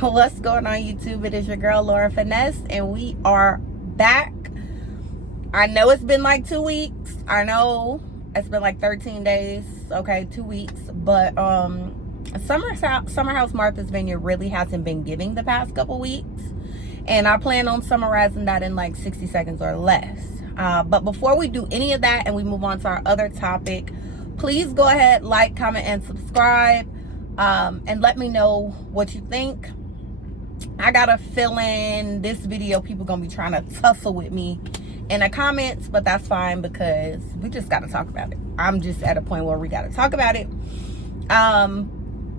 What's going on, YouTube? It is your girl Laura Finesse, and we are back. I know it's been like 2 weeks. I know it's been like 13 days. Okay, 2 weeks. But Summer House Martha's Vineyard really hasn't been giving the past couple weeks, and I plan on summarizing that in like 60 seconds or less. But before we do any of that and we move on to our other topic, please go ahead, like, comment, and subscribe, and let me know what you think. I got a feeling this video people gonna be trying to tussle with me in the comments, but that's fine because we just gotta talk about it. I'm just at a point where we gotta talk about it.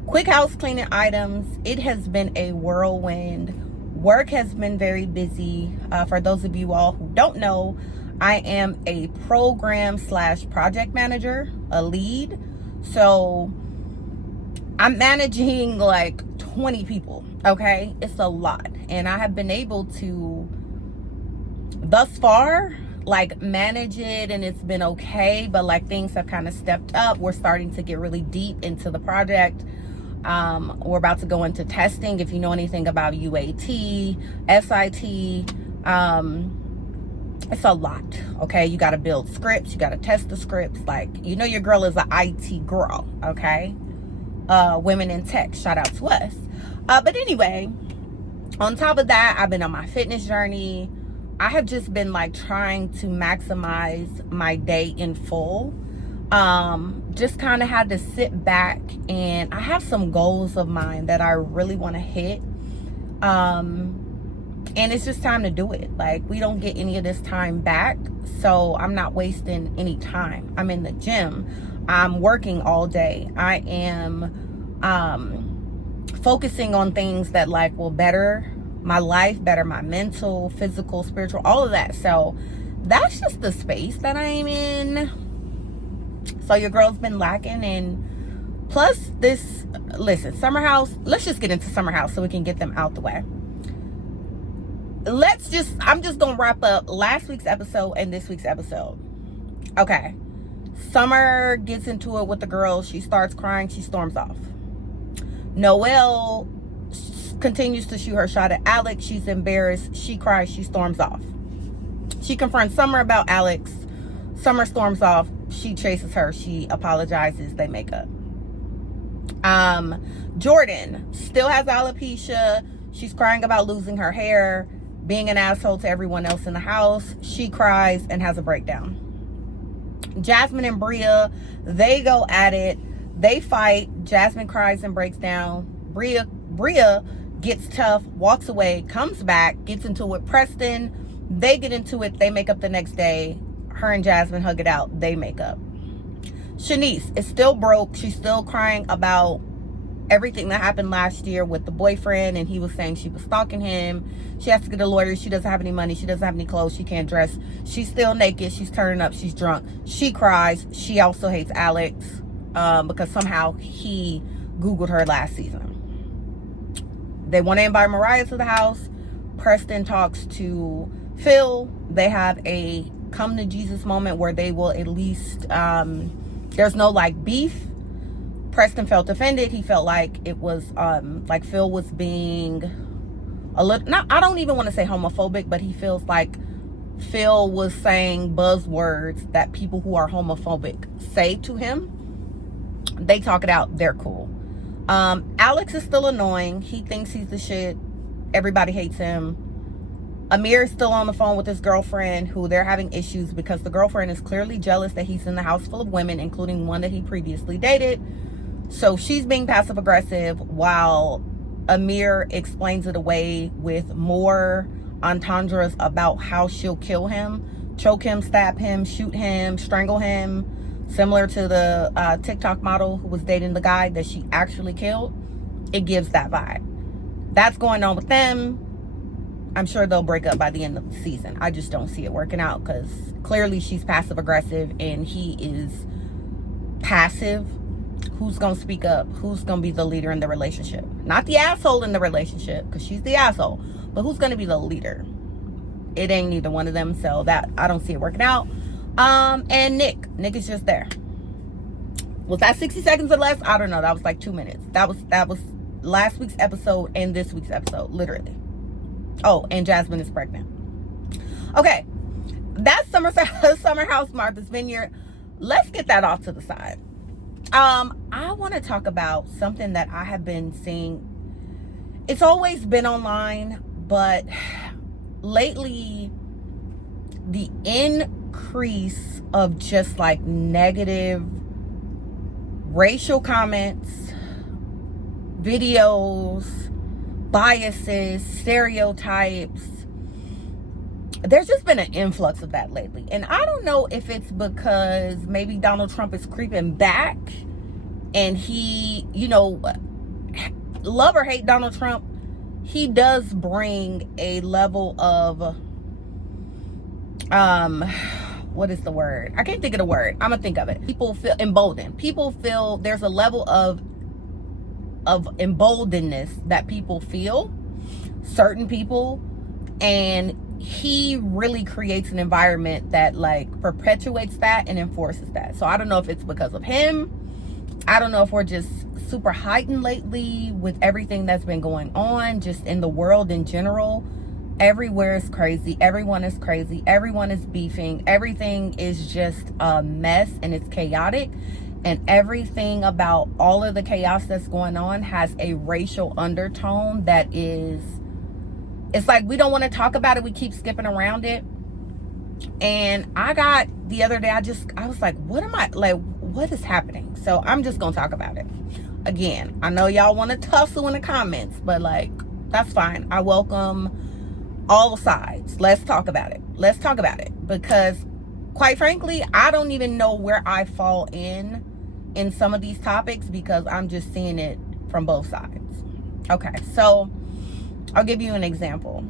Quick house cleaning items. It has been a whirlwind. Work has been very busy. For those of you all who don't know, I am a program/project manager, a lead. So I'm managing like 20 people. Okay, it's a lot, and I have been able to thus far like manage it, and it's been okay, but like things have kind of stepped up. We're starting to get really deep into the project. We're about to go into testing. If you know anything about UAT, SIT, it's a lot. Okay, you got to build scripts, you got to test the scripts. Like, you know, your girl is an IT girl. Okay, women in tech, shout out to us. But anyway, on top of that, I've been on my fitness journey. I have just been like trying to maximize my day in full. Just kind of had to sit back, and I have some goals of mine that I really want to hit. And it's just time to do it. Like, we don't get any of this time back, so I'm not wasting any time. I'm in the gym. I'm working all day. I am focusing on things that like will better my life, better my mental, physical, spiritual, all of that. So that's just the space that I'm in. So your girl's been lacking. And plus this, listen, Summer House, let's just get into Summer House so we can get them out the way. I'm just gonna wrap up last week's episode and this week's episode. Okay, Summer gets into it with the girls. She starts crying. She storms off. Noelle continues to shoot her shot at Alex. She's embarrassed. She cries. She storms off. She confronts Summer about Alex. Summer storms off. She chases her. She apologizes. They make up. Jordan still has alopecia. She's crying about losing her hair, being an asshole to everyone else in the house. She cries and has a breakdown. Jasmine and Bria, they go at it. They fight. Jasmine cries and breaks down. Bria gets tough, walks away, comes back, gets into it with Preston. They get into it. They make up the next day. Her and Jasmine hug it out. They make up. Shanice is still broke. She's still crying about everything that happened last year with the boyfriend, and he was saying she was stalking him. She has to get a lawyer. She doesn't have any money. She doesn't have any clothes. She can't dress. She's still naked. She's turning up. She's drunk. She cries. She also hates Alex because somehow he Googled her last season. They want to invite Mariah to the house. Preston talks to Phil. They have a come to Jesus moment where they will at least, there's no like beef. Preston felt offended. He felt like it was like Phil was being a little, I don't even want to say homophobic, but he feels like Phil was saying buzzwords that people who are homophobic say to him. They talk it out. They're cool. Alex is still annoying. He thinks he's the shit. Everybody hates him. Amir is still on the phone with his girlfriend, who they're having issues because the girlfriend is clearly jealous that he's in the house full of women, including one that he previously dated. So she's being passive aggressive while Amir explains it away with more entendres about how she'll kill him, choke him, stab him, shoot him, strangle him, similar to the TikTok model who was dating the guy that she actually killed. It gives that vibe. That's going on with them. I'm sure they'll break up by the end of the season. I just don't see it working out because clearly she's passive aggressive and he is passive. Who's gonna speak up? Who's gonna be the leader in the relationship? Not the asshole in the relationship, because she's the asshole, but who's gonna be the leader? It ain't neither one of them, so that I don't see it working out. And Nick is just there. Was that 60 seconds or less? I don't know. That was like 2 minutes. That was last week's episode and this week's episode, literally. Oh, and Jasmine is pregnant. Okay, that's Summer House, Martha's Vineyard. Let's get that off to the side. I want to talk about something that I have been seeing. It's always been online, but lately the increase of just like negative racial comments, videos, biases, stereotypes, there's just been an influx of that lately. And I don't know if it's because maybe Donald Trump is creeping back and he, you know, love or hate Donald Trump, he does bring a level of what is the word? I can't think of the word. I'm gonna think of it. People feel emboldened. People feel there's a level of emboldenedness that people feel, certain people, and he really creates an environment that like perpetuates that and enforces that. So I don't know if it's because of him. I don't know if we're just super heightened lately with everything that's been going on just in the world in general. Everywhere is crazy. Everyone is crazy. Everyone is beefing. Everything is just a mess and it's chaotic. And everything about all of the chaos that's going on has a racial undertone that is, it's like we don't want to talk about it. We keep skipping around it. And I got the other day, I was like, what is happening? So I'm just going to talk about it. Again, I know y'all want to tussle in the comments, but like, that's fine. I welcome all sides. Let's talk about it. Let's talk about it. Because quite frankly, I don't even know where I fall in some of these topics because I'm just seeing it from both sides. Okay, so I'll give you an example.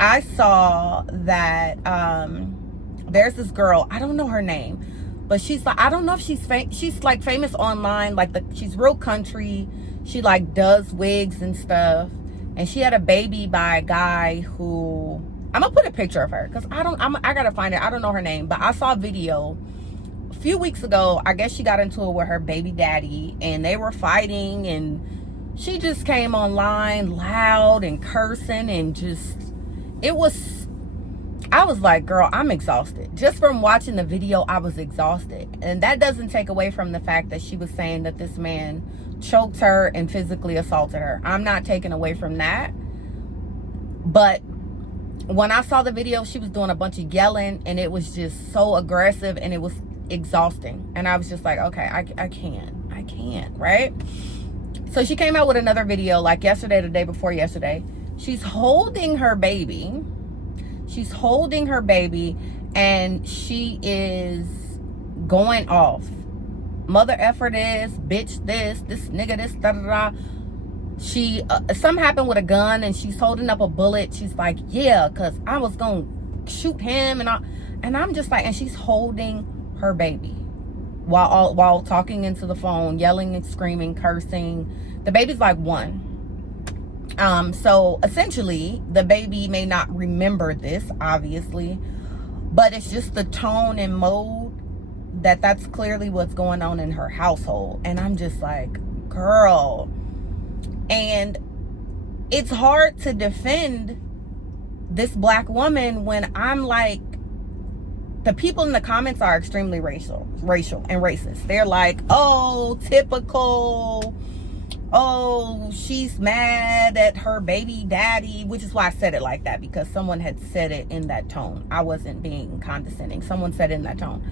I saw that there's this girl, I don't know her name, but she's like, I don't know if she's like famous online, like she's real country. She like does wigs and stuff, and she had a baby by a guy who, I'm gonna put a picture of her because I gotta find it. I don't know her name, but I saw a video a few weeks ago. I guess she got into it with her baby daddy and they were fighting, and she just came online loud and cursing and just, I was like, girl, I'm exhausted. Just from watching the video, I was exhausted. And that doesn't take away from the fact that she was saying that this man choked her and physically assaulted her. I'm not taking away from that. But when I saw the video, she was doing a bunch of yelling and it was just so aggressive and it was exhausting. And I was just like, okay, I can't, right? So she came out with another video like yesterday, the day before yesterday. She's holding her baby. She's holding her baby and she is going off. Mother effer this, bitch this nigga this, da da da. She, something happened with a gun and she's holding up a bullet. She's like, yeah, cause I was gonna shoot him and I'm just like, and she's holding her baby while talking into the phone, yelling and screaming, cursing. The baby's like 1. So essentially the baby may not remember this, obviously, but it's just the tone and mode that's clearly what's going on in her household. And I'm just like, girl. And it's hard to defend this black woman when I'm like, the people in the comments are extremely racial and racist. They're like, oh, typical. Oh, she's mad at her baby daddy, which is why I said it like that, because someone had said it in that tone. I wasn't being condescending. Someone said it in that tone.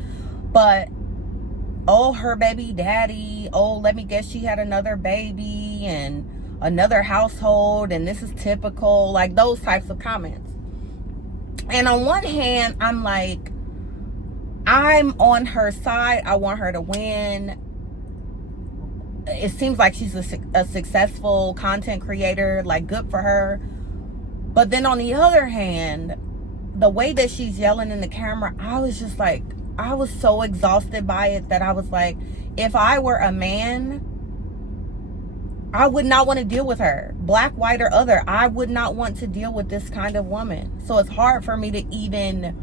But, oh, her baby daddy, oh, let me guess she had another baby and another household and this is typical, like those types of comments. And on one hand, I'm like, I'm on her side. I want her to win. It seems like she's a successful content creator, like good for her. But then on the other hand, the way that she's yelling in the camera, I was just like, I was so exhausted by it that I was like, if I were a man, I would not want to deal with her. Black, white, or other, I would not want to deal with this kind of woman. So it's hard for me to even,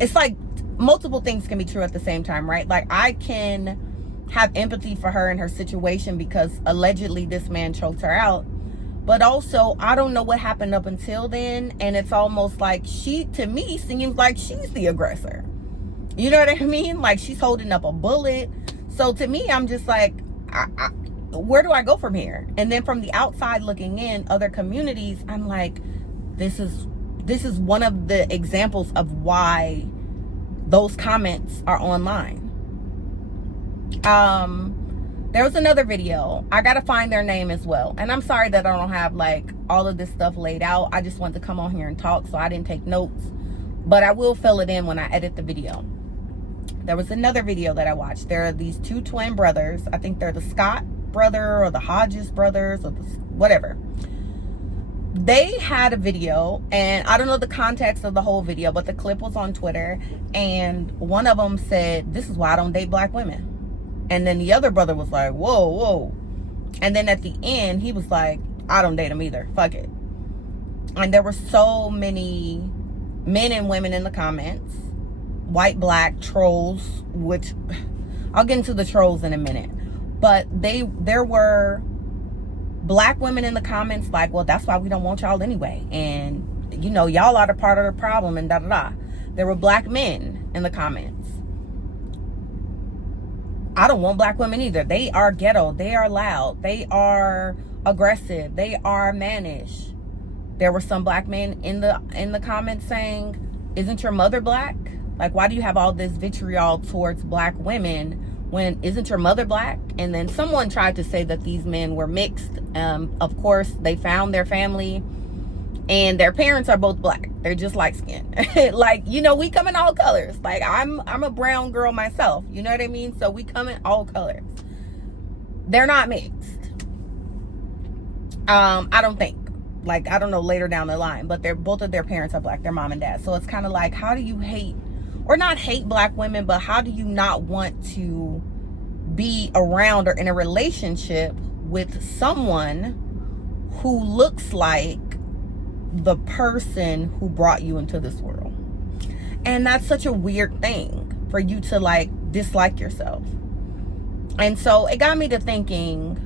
it's like multiple things can be true at the same time, right? Like I can have empathy for her and her situation, because allegedly this man choked her out. But also, I don't know what happened up until then, and it's almost like she, to me, seems like she's the aggressor. You know what I mean? Like, she's holding up a bullet. So to me, I'm just like, where do I go from here? And then from the outside looking in, other communities, I'm like, this is one of the examples of why those comments are online. There was another video. I gotta find their name as well. And I'm sorry that I don't have like all of this stuff laid out. I just wanted to come on here and talk, so I didn't take notes. But I will fill it in when I edit the video. There was another video that I watched. There are these two twin brothers. I think they're the Scott brother or the Hodges brothers or the whatever. They had a video, and I don't know the context of the whole video, but the clip was on Twitter, and one of them said, "This is why I don't date black women." And then the other brother was like, whoa. And then at the end, he was like, "I don't date them either. Fuck it." And there were so many men and women in the comments, white, black, trolls, which I'll get into the trolls in a minute. But there were black women in the comments like, "Well, that's why we don't want y'all anyway. And, you know, y'all are the part of the problem," and da-da-da. There were black men in the comments. "I don't want black women either. They are ghetto. They are loud. They are aggressive. They are mannish." There were some black men in the comments saying, "Isn't your mother black? Like, why do you have all this vitriol towards black women when isn't your mother black?" And then someone tried to say that these men were mixed. Of course, they found their family, and their parents are both black. They're just light skinned. Like, you know, we come in all colors. Like, I'm a brown girl myself. You know what I mean? So we come in all colors. They're not mixed. I don't think. Like, I don't know later down the line, but both of their parents are black, their mom and dad. So it's kind of like, how do you hate, or not hate black women, but how do you not want to be around or in a relationship with someone who looks like the person who brought you into this world? And that's such a weird thing for you to like dislike yourself. And so it got me to thinking,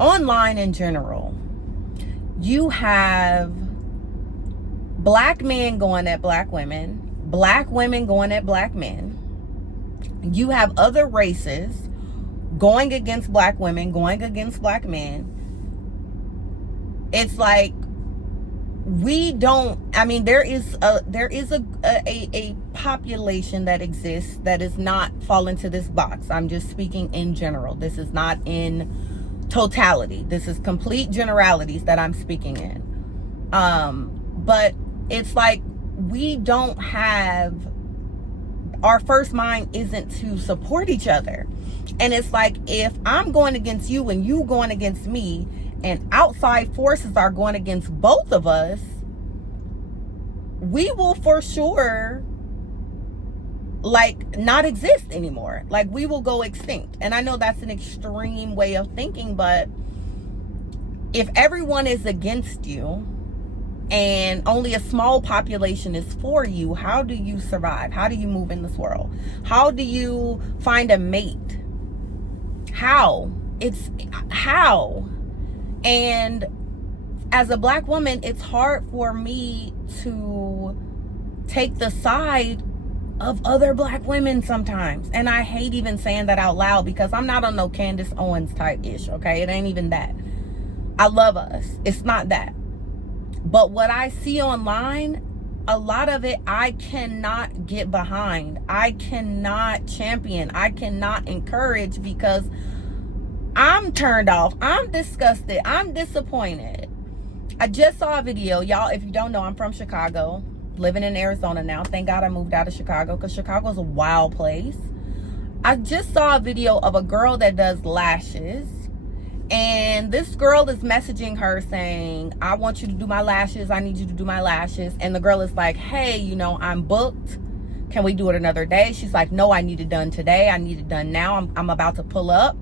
online in general, you have black men going at black women going at black men. You have other races going against black women, going against black men. It's like, we don't, I mean, there is a population that exists that is not fall into this box. I'm just speaking in general. This is not in totality. This is complete generalities that I'm speaking in. But it's like, we don't have, our first mind isn't to support each other. And it's like, if I'm going against you and you going against me, and outside forces are going against both of us, we will for sure like not exist anymore. Like, we will go extinct. And I know that's an extreme way of thinking, but if everyone is against you and only a small population is for you, how do you survive? How do you move in this world? How do you find a mate? How? And as a black woman, it's hard for me to take the side of other black women sometimes. And I hate even saying that out loud, because I'm not on no Candace Owens type ish, okay? It ain't even that. I love us. It's not that. But what I see online, a lot of it I cannot get behind. I cannot champion. I cannot encourage, because I'm turned off. I'm disgusted. I'm disappointed. I just saw a video. Y'all, if you don't know, I'm from Chicago. Living in Arizona now. Thank God I moved out of Chicago, because Chicago is a wild place. I just saw a video of a girl that does lashes. And this girl is messaging her saying, "I want you to do my lashes. I need you to do my lashes." And the girl is like, "Hey, you know, I'm booked. Can we do it another day?" She's like, "No, I need it done today. I need it done now. I'm about to pull up."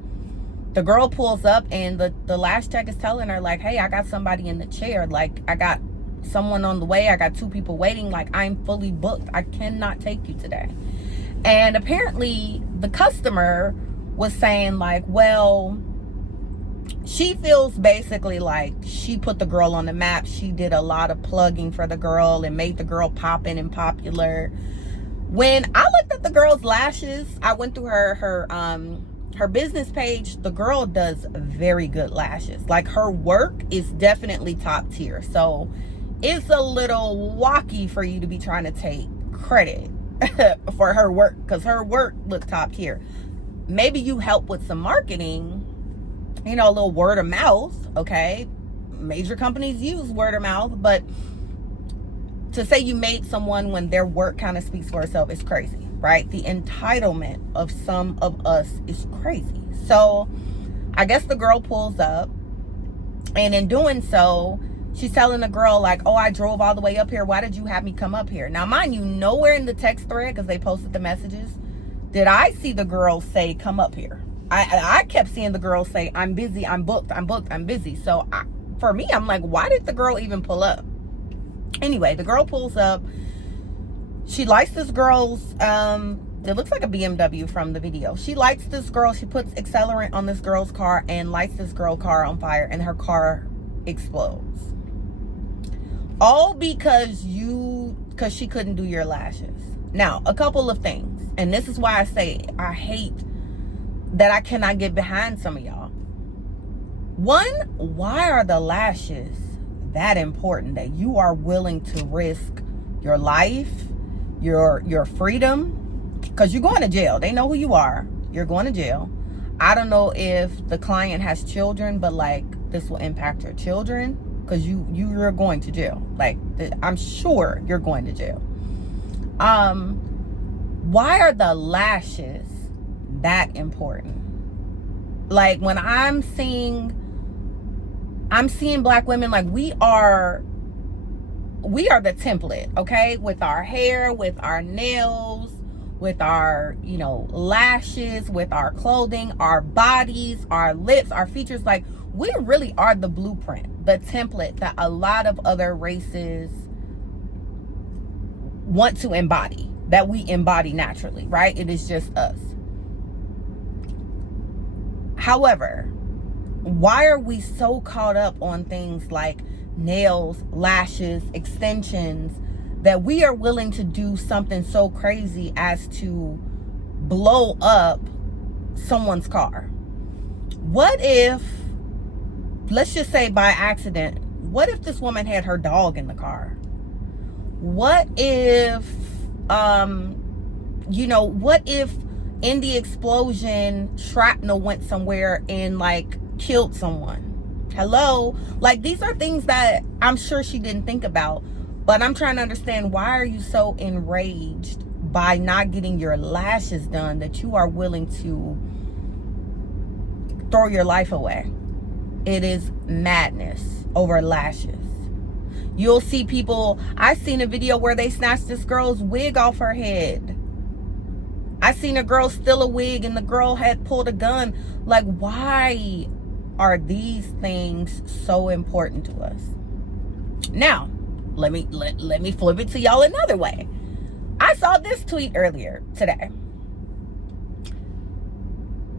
The girl pulls up, and the lash tech is telling her like, "Hey, I got somebody in the chair. Like, I got someone on the way. I got 2 people waiting. Like, I'm fully booked. I cannot take you today." And apparently the customer was saying like, well, she feels basically like she put the girl on the map. She did a lot of plugging for the girl and made the girl poppin' and popular. When I looked at the girl's lashes, I went through her business page. The girl does very good lashes. Like, her work is definitely top tier. So it's a little wacky for you to be trying to take credit for her work, because her work looked top tier. Maybe you help with some marketing, you know, a little word of mouth. Okay, major companies use word of mouth, but to say you made someone when their work kind of speaks for itself is crazy, right? The entitlement of some of us is crazy. So I guess the girl pulls up, and in doing so, she's telling the girl like, oh, I drove all the way up here. Why did you have me come up here? Now, mind you, nowhere in the text thread, because they posted the messages, did I see the girl say, come up here. I kept seeing the girl say, I'm busy, I'm booked, I'm busy. So for me, I'm like, why did the girl even pull up? Anyway, the girl pulls up. She lights this girl's, it looks like a BMW from the video. She lights this girl. She puts accelerant on this girl's car and lights this girl's car on fire, and her car explodes. All because she couldn't do your lashes. Now, a couple of things, and this is why I say I hate that I cannot get behind some of y'all. One, why are the lashes that important that you are willing to risk your life, your freedom? Because you're going to jail. They know who you are. You're going to jail. I don't know if the client has children, but like, this will impact your children, because you're going to jail. Like, I'm sure you're going to jail. Why are the lashes that important? Like, when I'm seeing Black women, like, we are the template, okay? With our hair, with our nails, with our, you know, lashes, with our clothing, our bodies, our lips, our features. Like, we really are the blueprint, the template that a lot of other races want to embody, that we embody naturally, right? It is just us. However, why are we so caught up on things like nails, lashes, extensions, that we are willing to do something so crazy as to blow up someone's car? What if, let's just say by accident, what if this woman had her dog in the car? What if, what if in the explosion, shrapnel went somewhere and like killed someone? Hello? Like, these are things that I'm sure she didn't think about, but I'm trying to understand, why are you so enraged by not getting your lashes done that you are willing to throw your life away? It is madness over lashes. You'll see people, I seen a video where they snatched this girl's wig off her head. I seen a girl steal a wig and the girl had pulled a gun. Like, why are these things so important to us? Now, let me flip it to y'all another way. I saw this tweet earlier today.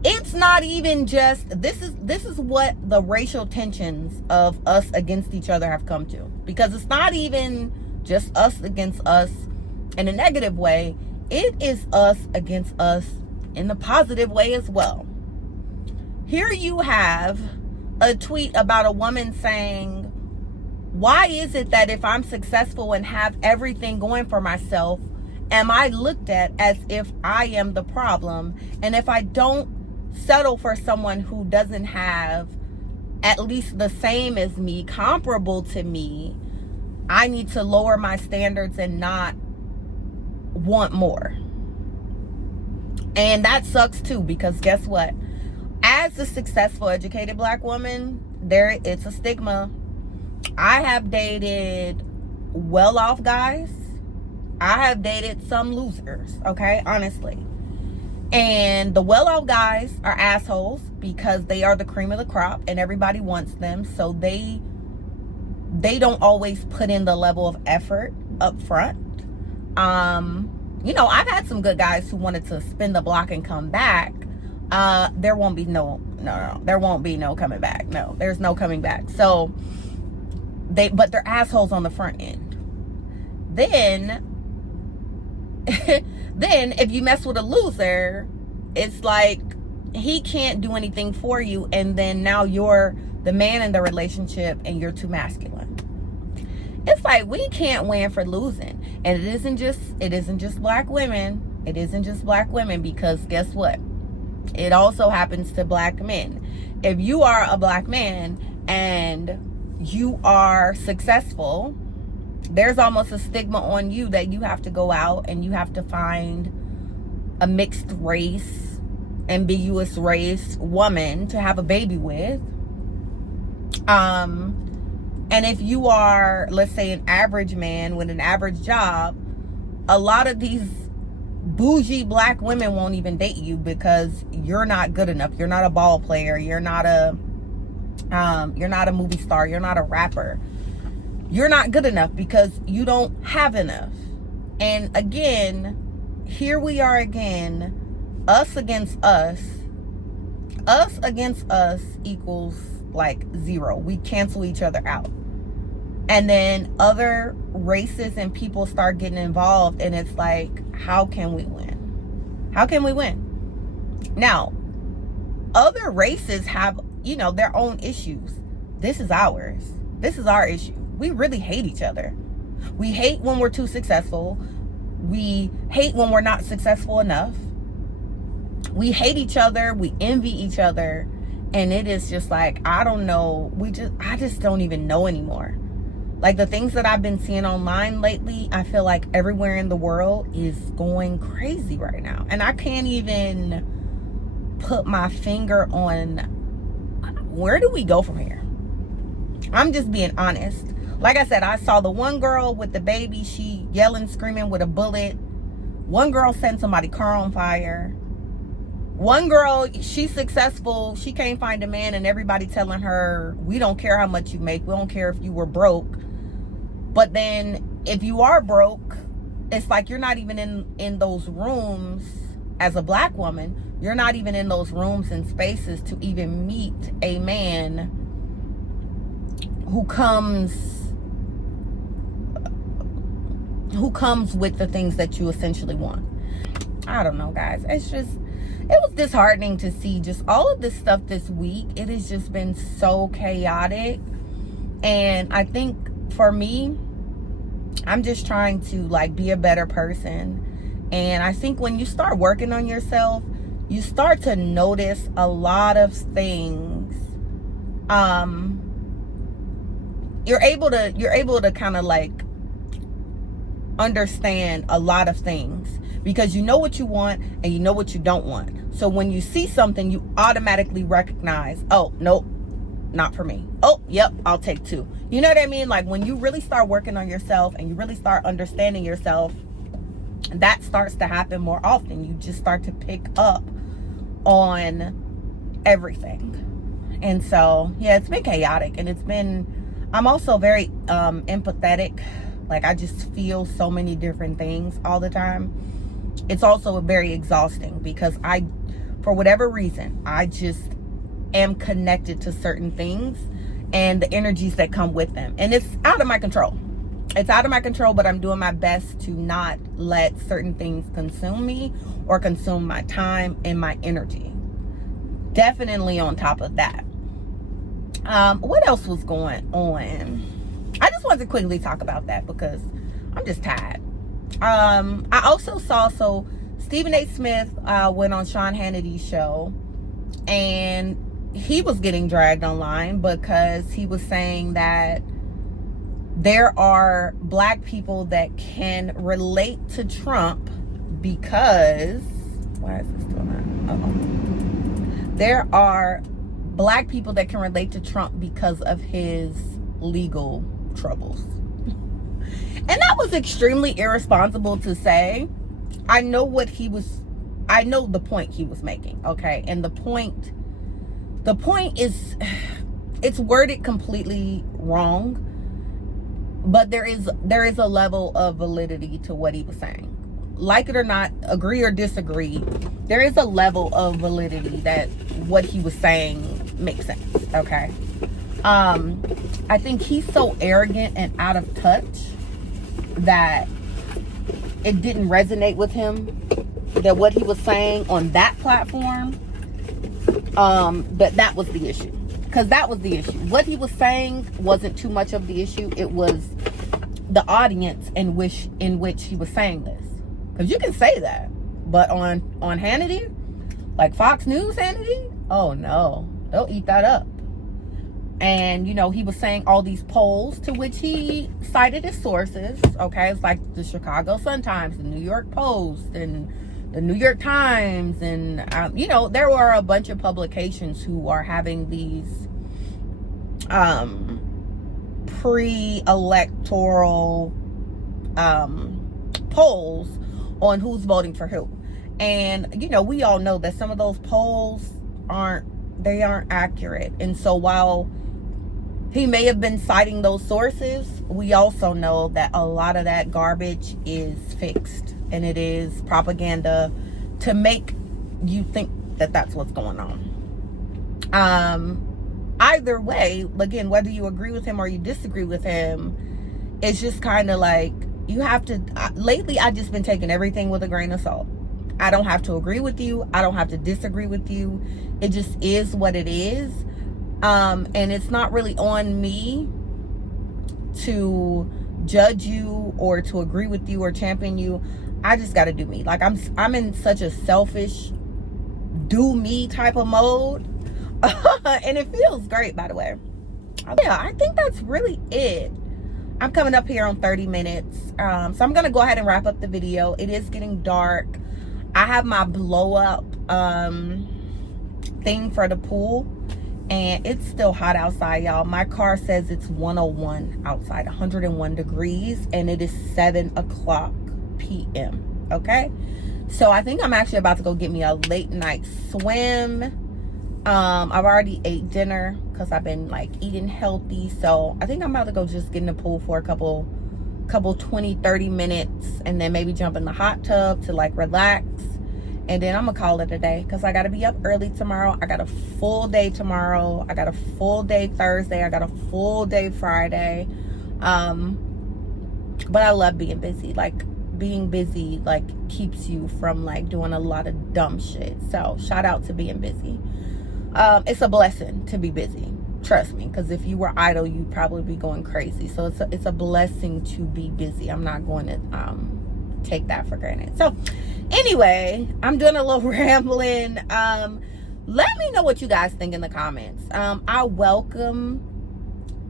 It's not even just, this is what the racial tensions of us against each other have come to. Because it's not even just us against us in a negative way. It is us against us in the positive way as well. Here you have a tweet about a woman saying, why is it that if I'm successful and have everything going for myself, am I looked at as if I am the problem? And if I don't settle for someone who doesn't have at least the same as me, comparable to me, I need to lower my standards and not want more. And that sucks too, because guess what? As a successful, educated Black woman, it's a stigma. I have dated well-off guys. I have dated some losers, okay? Honestly. And the well-off guys are assholes because they are the cream of the crop and everybody wants them. So they don't always put in the level of effort up front. I've had some good guys who wanted to spin the block and come back, there won't be no, there won't be no coming back. No, there's no coming back. So but they're assholes on the front end. Then then if you mess with a loser, it's like he can't do anything for you, and then now you're the man in the relationship and you're too masculine. It's like we can't win for losing. And it isn't just black women. It isn't just black women, because guess what? It also happens to black men. If you are a black man and you are successful, there's almost a stigma on you that you have to go out and you have to find a mixed race, ambiguous race woman to have a baby with. And if you are, let's say, an average man with an average job, a lot of these bougie black women won't even date you because you're not good enough. You're not a ball player. You're not a movie star. You're not a rapper. You're not good enough because you don't have enough. And again, here we are again, us against us. Us against us equals like zero. We cancel each other out. And then other races and people start getting involved, and it's like, how can we win? How can we win? Now, other races have, their own issues. This is ours. This is our issue. We really hate each other. We hate when we're too successful. We hate when we're not successful enough. We hate each other. We envy each other. And it is just like, I don't know. I just don't even know anymore. Like the things that I've been seeing online lately, I feel like everywhere in the world is going crazy right now. And I can't even put my finger on where do we go from here. I'm just being honest. Like I said, I saw the one girl with the baby, she yelling, screaming with a bullet. One girl set somebody's car on fire. One girl, she's successful. She can't find a man, and everybody telling her, we don't care how much you make. We don't care if you were broke. But then if you are broke, it's like you're not even in those rooms as a black woman. You're not even in those rooms and spaces to even meet a man who comes with the things that you essentially want. I don't know, guys. It was disheartening to see just all of this stuff this week. It has just been so chaotic. And I think for me, I'm just trying to be a better person. And I think when you start working on yourself, you start to notice a lot of things. You're able to kind of understand a lot of things, because you know what you want and you know what you don't want. So when you see something, you automatically recognize, oh, nope, not for me. Oh, yep, I'll take two. You know what I mean? Like when you really start working on yourself and you really start understanding yourself, that starts to happen more often. You just start to pick up on everything. And so, yeah, it's been chaotic, and I'm also very empathetic. Like I just feel so many different things all the time. It's also very exhausting because for whatever reason, I just am connected to certain things and the energies that come with them. And it's out of my control. It's out of my control, but I'm doing my best to not let certain things consume me or consume my time and my energy. Definitely on top of that. What else was going on? I just wanted to quickly talk about that because I'm just tired. I also saw, Stephen A. Smith went on Sean Hannity's show, and he was getting dragged online because he was saying that there are black people that can relate to Trump because, why is this still not? There are black people that can relate to Trump because of his legal troubles. And that was extremely irresponsible to say. I know the point he was making, okay? And the point is, it's worded completely wrong, but there is a level of validity to what he was saying. like it or not, agree or disagree, there is a level of validity that what he was saying makes sense, okay? I think he's so arrogant and out of touch that it didn't resonate with him, that what he was saying on that platform, that was the issue. Because that was the issue. What he was saying wasn't too much of the issue. It was the audience in which he was saying this. Because you can say that, but on Hannity, like Fox News Hannity, oh no, they'll eat that up. And, you know, he was saying all these polls to which he cited his sources, okay? It's like the Chicago Sun-Times, the New York Post, and the New York Times. And, you know, there were a bunch of publications who are having these pre-electoral polls on who's voting for who. And, you know, we all know that some of those polls aren't accurate. And so while he may have been citing those sources, we also know that a lot of that garbage is fixed, and it is propaganda to make you think that that's what's going on. Either way, again, whether you agree with him or you disagree with him, it's just kind of like you have to. Lately, I've just been taking everything with a grain of salt. I don't have to agree with you. I don't have to disagree with you. It just is what it is. And it's not really on me to judge you or to agree with you or champion you. I just got to do me. Like I'm in such a selfish do me type of mode. And it feels great, by the way. Yeah, I think that's really it. I'm coming up here on 30 minutes. So I'm going to go ahead and wrap up the video. It is getting dark. I have my blow up thing for the pool, and it's still hot outside, y'all. My car says it's 101 outside, 101 degrees, and it is 7:00 p.m. okay, so I think I'm actually about to go get me a late night swim. I've already ate dinner because I've been like eating healthy, so I think I'm about to go just get in the pool for a couple 20-30 minutes, and then maybe jump in the hot tub to like relax. And then I'm gonna call it a day because I gotta be up early tomorrow. I got a full day tomorrow. I got a full day Thursday. I got a full day Friday. But I love being busy. Like being busy like keeps you from like doing a lot of dumb shit. So shout out to being busy. It's a blessing to be busy. Trust me, because if you were idle, you'd probably be going crazy. So it's a blessing to be busy. I'm not going to take that for granted. So anyway, I'm doing a little rambling. Let me know what you guys think in the comments. I welcome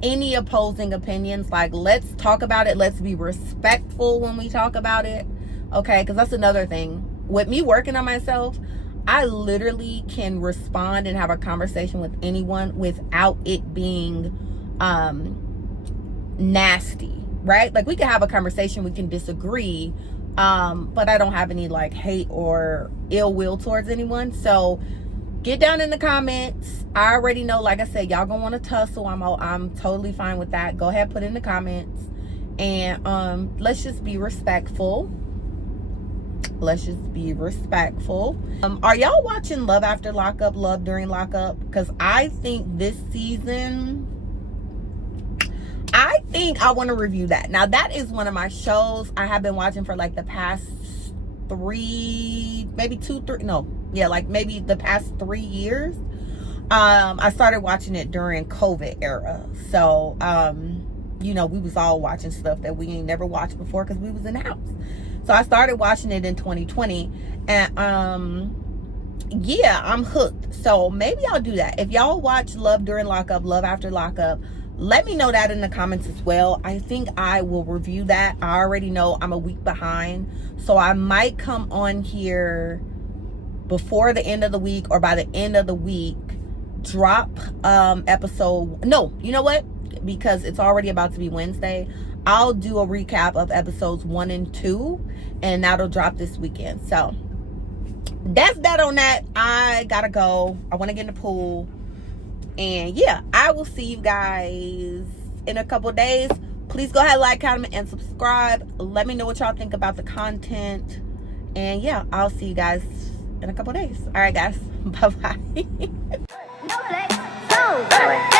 any opposing opinions. Like, let's talk about it. Let's be respectful when we talk about it, okay? Because that's another thing with me working on myself. I literally can respond and have a conversation with anyone without it being nasty, right? Like, we can have a conversation, we can disagree, but I don't have any like hate or ill will towards anyone. So get down in the comments. I already know, like I said, y'all gonna want to tussle. I'm totally fine with that. Go ahead, put in the comments, and let's just be respectful. Let's just be respectful. Are y'all watching Love After Lockup, Love During Lockup? Because I think this season, I think I want to review that. Now, that is one of my shows I have been watching for like the past maybe the past 3 years. I started watching it during COVID era. So, you know, we was all watching stuff that we ain't never watched before because we was in the house. So I started watching it in 2020, and yeah, I'm hooked. So maybe I'll do that. If y'all watch Love During Lockup, Love After Lockup, let me know that in the comments as well. I think I will review that. I already know I'm a week behind, so I might come on here before the end of the week or by the end of the week, drop episode. No, you know what? Because it's already about to be Wednesday, I'll do a recap of episodes 1 and 2, and that'll drop this weekend. So that's that on that. I gotta go. I want to get in the pool, and yeah, I will see you guys in a couple days. Please go ahead, like, comment, and subscribe. Let me know what y'all think about the content. And yeah, I'll see you guys in a couple days. All right, guys. Bye-bye. No legs. So.